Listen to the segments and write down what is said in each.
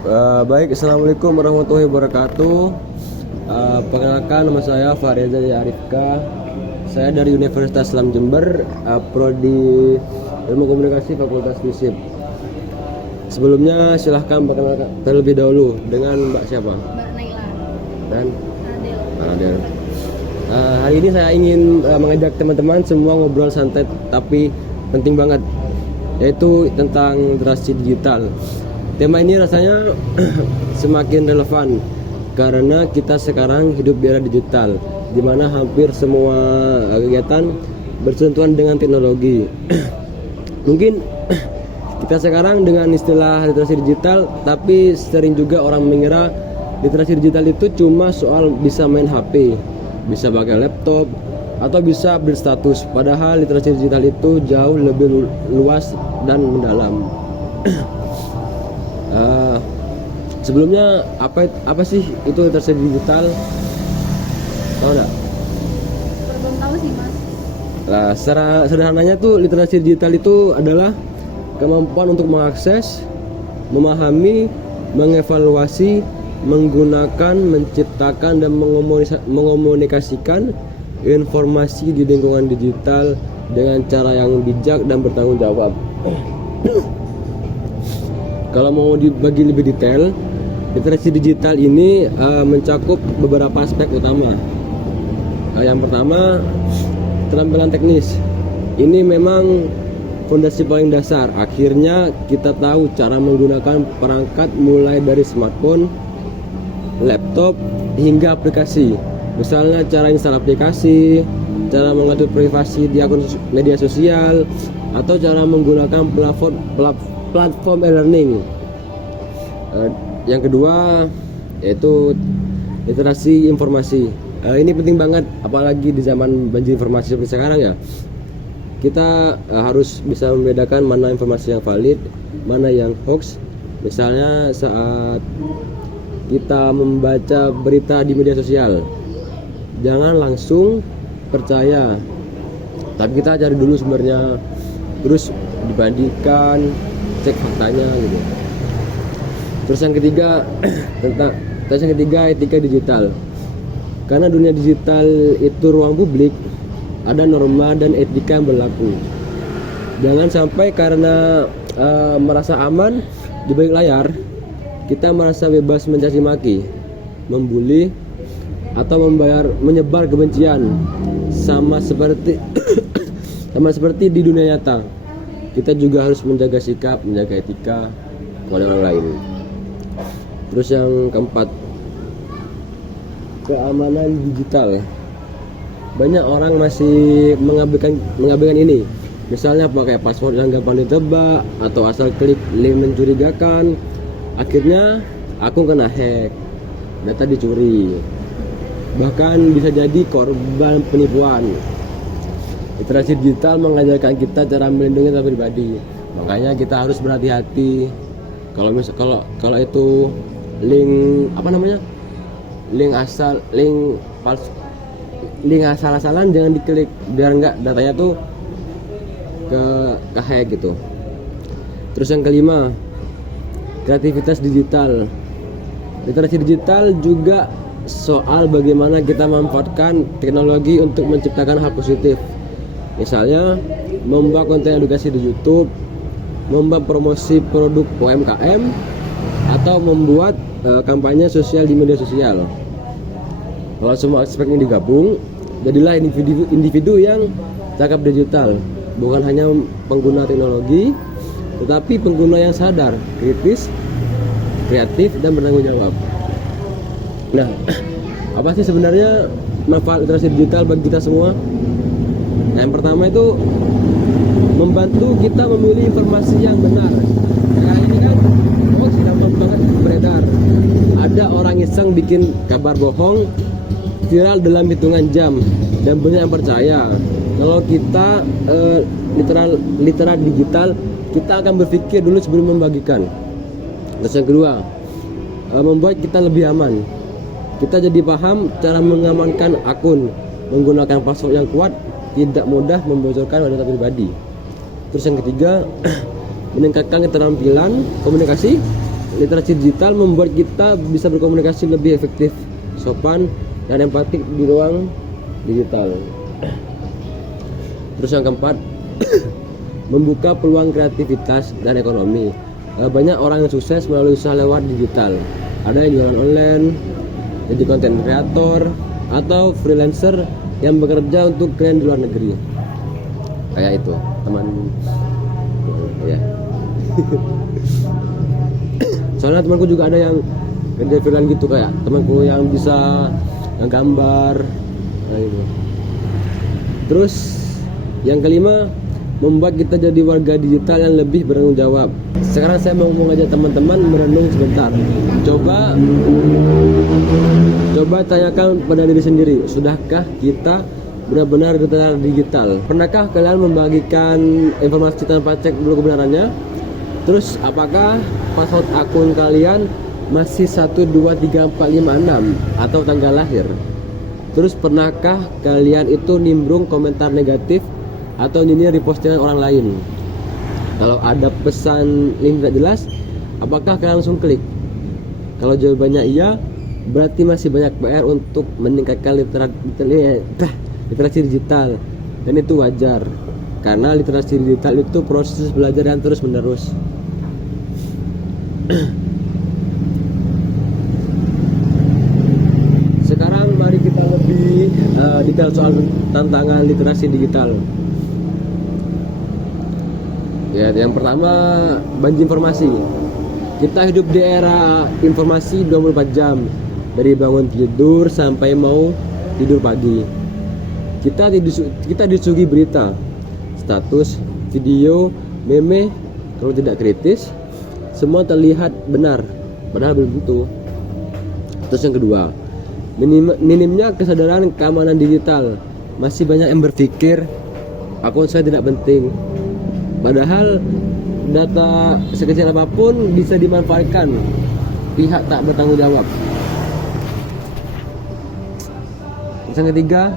Baik, assalamualaikum warahmatullahi wabarakatuh. Perkenalkan, nama saya Fahreza Arifka. Saya dari Universitas Islam Jember, prodi Ilmu Komunikasi Fakultas FISIP. Sebelumnya silahkan perkenalkan terlebih dahulu dengan Mbak siapa? Mbak Naila Dan Adel. Adel. Hari ini saya ingin mengajak teman-teman semua ngobrol santai tapi penting banget, yaitu tentang literasi digital. Tema ini rasanya semakin relevan karena kita sekarang hidup di era digital, di mana hampir semua kegiatan bersentuhan dengan teknologi. Mungkin kita sekarang dengan istilah literasi digital, tapi sering juga orang mengira literasi digital itu cuma soal bisa main HP, bisa pakai laptop, atau bisa berstatus. Padahal literasi digital itu jauh lebih luas dan mendalam. Sebelumnya apa sih itu literasi digital? Tahu nggak? Belum tahu sih mas. Nah, secara sederhananya tuh literasi digital itu adalah kemampuan untuk mengakses, memahami, mengevaluasi, menggunakan, menciptakan dan mengomunikasikan informasi di lingkungan digital dengan cara yang bijak dan bertanggung jawab. Kalau mau dibagi lebih detail, literasi digital ini mencakup beberapa aspek utama. Yang pertama, keterampilan teknis. Ini memang fondasi paling dasar. Akhirnya kita tahu cara menggunakan perangkat mulai dari smartphone, laptop, hingga aplikasi. Misalnya cara install aplikasi, cara mengatur privasi di akun media sosial, atau cara menggunakan platform e-learning. Yang kedua yaitu literasi informasi. Ini penting banget, apalagi di zaman banjir informasi seperti sekarang ya. Kita harus bisa membedakan mana informasi yang valid, mana yang hoax. Misalnya saat kita membaca berita di media sosial, jangan langsung percaya, tapi kita cari dulu sumbernya, terus dibandingkan, cek faktanya gitu. Terus yang ketiga etika digital. Karena dunia digital itu ruang publik, ada norma dan etika yang berlaku. Jangan sampai karena merasa aman di balik layar, kita merasa bebas mencaci maki, membuli, atau menyebar kebencian. Sama seperti di dunia nyata, kita juga harus menjaga sikap, menjaga etika kepada orang lain. Terus yang keempat, keamanan digital. Banyak orang masih mengabaikan ini. Misalnya pakai password yang gampang ditebak, atau asal klik link mencurigakan. Akhirnya akun kena hack, data dicuri, bahkan bisa jadi korban penipuan. Literasi digital mengajarkan kita cara melindungi data pribadi. Makanya kita harus berhati-hati. Kalau itu link link asal-asalan jangan diklik, biar enggak datanya tuh ke hack gitu. Terus yang kelima, kreativitas digital. Literasi digital juga soal bagaimana kita memanfaatkan teknologi untuk menciptakan hal positif. Misalnya membuat konten edukasi di YouTube, membuat promosi produk UMKM, atau membuat kampanye sosial di media sosial. Kalau semua aspek ini digabung, jadilah individu yang cakap digital, bukan hanya pengguna teknologi, tetapi pengguna yang sadar, kritis, kreatif, dan bertanggung jawab. Nah, apa sih sebenarnya manfaat literasi digital bagi kita semua? Yang pertama itu membantu kita memilih informasi yang benar. Kayak ini kan hoax gampang banget beredar. Ada orang iseng bikin kabar bohong viral dalam hitungan jam dan banyak yang percaya. Kalau kita literal digital, kita akan berpikir dulu sebelum membagikan. Terus yang kedua, membuat kita lebih aman. Kita jadi paham cara mengamankan akun, menggunakan password yang kuat, tidak mudah membocorkan data pribadi. Terus yang ketiga, meningkatkan keterampilan komunikasi literasi digital membuat kita bisa berkomunikasi lebih efektif, sopan, dan empatik di ruang digital. Terus yang keempat, membuka peluang kreativitas dan ekonomi. Banyak orang yang sukses melalui usaha lewat digital. Ada yang jualan online, jadi konten kreator, atau freelancer yang bekerja untuk klien di luar negeri. Kayak itu, teman ya. Soalnya temanku juga ada yang kerja freelance gitu, kayak temanku yang bisa gambar gitu. Terus yang kelima, membuat kita jadi warga digital yang lebih bertanggung jawab. Sekarang saya mau mengajak teman-teman merenung sebentar. Coba tanyakan pada diri sendiri, sudahkah kita benar-benar literasi digital? Pernahkah kalian membagikan informasi tanpa cek dulu kebenarannya? Terus apakah password akun kalian masih 123456 atau tanggal lahir? Terus pernahkah kalian itu nimbrung komentar negatif atau nyinyir di postingan orang lain? Kalau ada pesan link tidak jelas, apakah kalian langsung klik? Kalau jawabannya iya, berarti masih banyak PR untuk meningkatkan literasi digital, dan itu wajar karena literasi digital itu proses belajar yang terus menerus. Sekarang mari kita lebih detail soal tantangan literasi digital. Ya, yang pertama, banjir informasi. Kita hidup di era informasi 24 jam, dari bangun tidur sampai mau tidur pagi. Kita disuguhi berita, status, video, meme. Kalau tidak kritis, semua terlihat benar, padahal belum tentu. Terus yang kedua, minimnya kesadaran keamanan digital. Masih banyak yang berpikir akun saya tidak penting, padahal data sekecil apapun bisa dimanfaatkan pihak tak bertanggung jawab. Yang ketiga,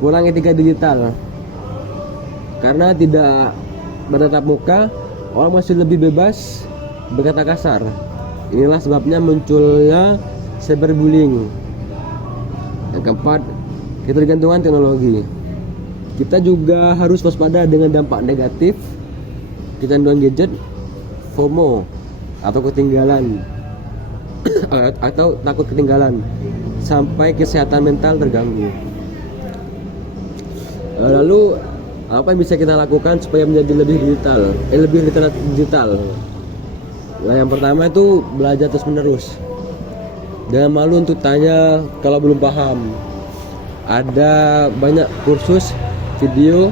kurang etika digital. Karena tidak bertatap muka, orang masih lebih bebas berkata kasar. Inilah sebabnya munculnya cyberbullying. Yang keempat, ketergantungan teknologi. Kita juga harus waspada dengan dampak negatif kecanduan gadget, FOMO atau ketinggalan atau takut ketinggalan, sampai kesehatan mental terganggu. Lalu apa yang bisa kita lakukan supaya menjadi lebih literasi digital? Nah, yang pertama itu belajar terus menerus. Jangan malu untuk tanya kalau belum paham. Ada banyak kursus, video,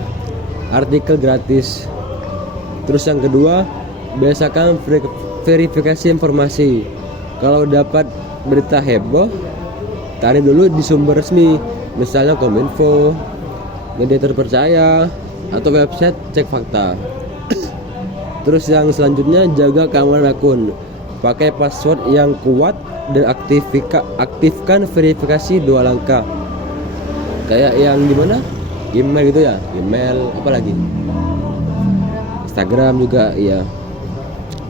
artikel gratis. Terus yang kedua, biasakan verifikasi informasi. Kalau dapat berita heboh, cari dulu di sumber resmi, misalnya Kominfo, media terpercaya, atau website cek fakta. Terus yang selanjutnya, jaga keamanan akun. Pakai password yang kuat dan aktifkan verifikasi 2 langkah. Kayak yang gimana? Email gitu ya, email apalagi? Instagram juga ya.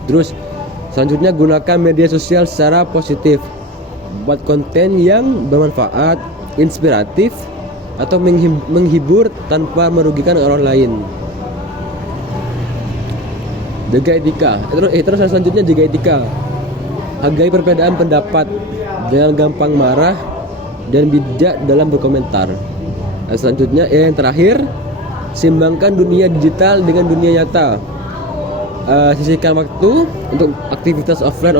Terus selanjutnya, gunakan media sosial secara positif. Buat konten yang bermanfaat, inspiratif, atau menghibur tanpa merugikan orang lain. Jaga etika. Terus selanjutnya, jaga etika. Hargai perbedaan pendapat. Jangan gampang marah dan bijak dalam berkomentar. Selanjutnya, yang terakhir, seimbangkan dunia digital dengan dunia nyata. Sisihkan waktu untuk aktivitas offline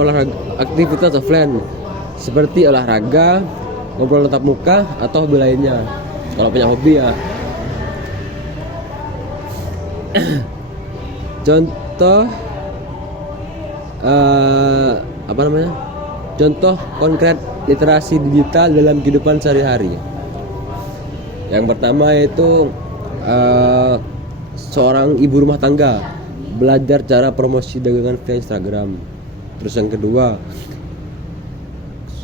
seperti olahraga, ngobrol tatap muka, atau hobi lainnya. Kalau punya hobi ya. Contoh Contoh konkret literasi digital dalam kehidupan sehari-hari. Yang pertama yaitu seorang ibu rumah tangga belajar cara promosi dagangan via Instagram. Terus yang kedua,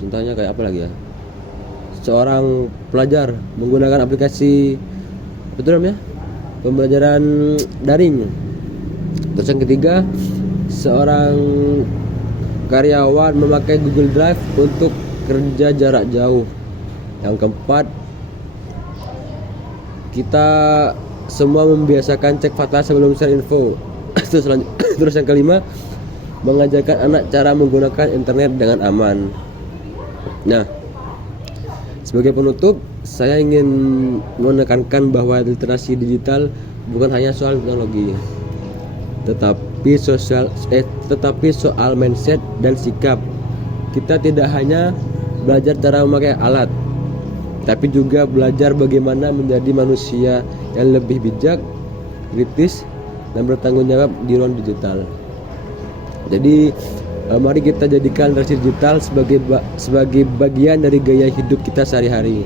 contohnya kayak apa lagi ya? Seorang pelajar menggunakan aplikasi pembelajaran daring. Terus yang ketiga, seorang karyawan memakai Google Drive untuk kerja jarak jauh. Yang keempat, kita semua membiasakan cek fakta sebelum share info. Terus yang kelima, mengajarkan anak cara menggunakan internet dengan aman. Nah, sebagai penutup, saya ingin menekankan bahwa literasi digital bukan hanya soal teknologi, tetapi soal mindset dan sikap. Kita tidak hanya belajar cara memakai alat, tapi juga belajar bagaimana menjadi manusia yang lebih bijak, kritis, dan bertanggung jawab di ruang digital. Jadi mari kita jadikan literasi digital sebagai bagian dari gaya hidup kita sehari-hari.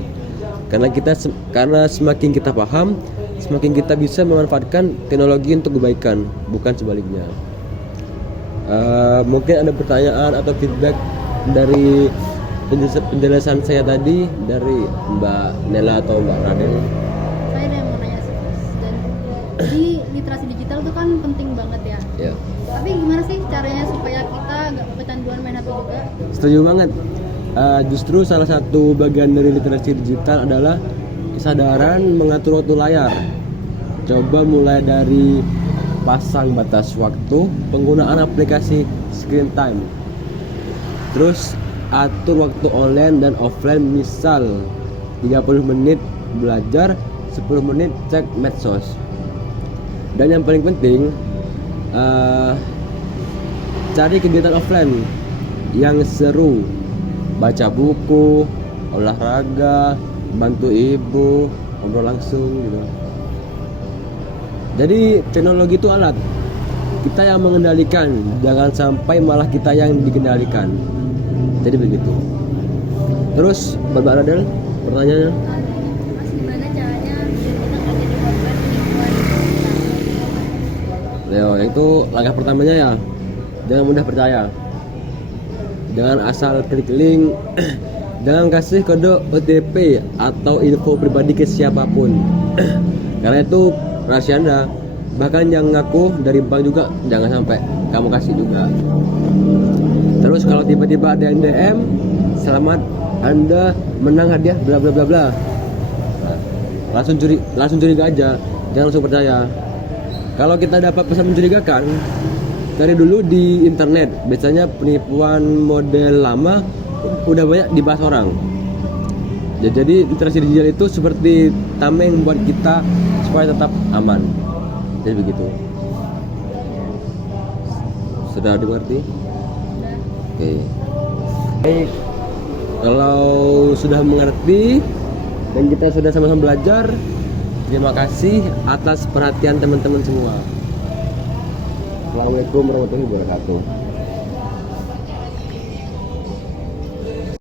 Karena semakin kita paham, semakin kita bisa memanfaatkan teknologi untuk kebaikan, bukan sebaliknya. Mungkin ada pertanyaan atau feedback dari penjelasan saya tadi dari Mbak Nela atau Mbak Raden. Saya ada yang mau nanya sih Mas. Dan jadi literasi digital itu kan penting banget ya. Ya. Tapi gimana sih caranya supaya kita nggak kecanduan main HP juga? Setuju banget. Justru salah satu bagian dari literasi digital adalah kesadaran mengatur waktu layar. Coba mulai dari pasang batas waktu penggunaan aplikasi screen time. Terus atur waktu online dan offline, misal 30 menit belajar, 10 menit cek medsos. Dan yang paling penting, cari kegiatan offline yang seru, baca buku, olahraga, bantu ibu, ngobrol langsung gitu. Jadi teknologi itu alat, kita yang mengendalikan, jangan sampai malah kita yang dikendalikan. Jadi begitu. Terus Mbak Radel, pertanyaannya? Mas, gimana caranya biar kita nggak jadi korban penipuan digital? Itu langkah pertamanya ya, jangan mudah percaya. Jangan asal klik link. Jangan kasih kode OTP atau info pribadi ke siapapun. Karena itu rahasia Anda. Bahkan yang ngaku dari bank juga jangan sampai kamu kasih juga. Terus kalau tiba-tiba ada yang DM, selamat Anda menang hadiah bla bla bla bla. Langsung curiga aja, jangan langsung percaya. Kalau kita dapat pesan mencurigakan, cari dulu di internet. Biasanya penipuan model lama udah banyak dibahas orang. Jadi literasi digital itu seperti tameng buat kita supaya tetap aman. Jadi begitu. Sudah dimengerti? Oke. Baik. Kalau sudah mengerti dan kita sudah sama-sama belajar, terima kasih atas perhatian teman-teman semua. Assalamualaikum warahmatullahi wabarakatuh.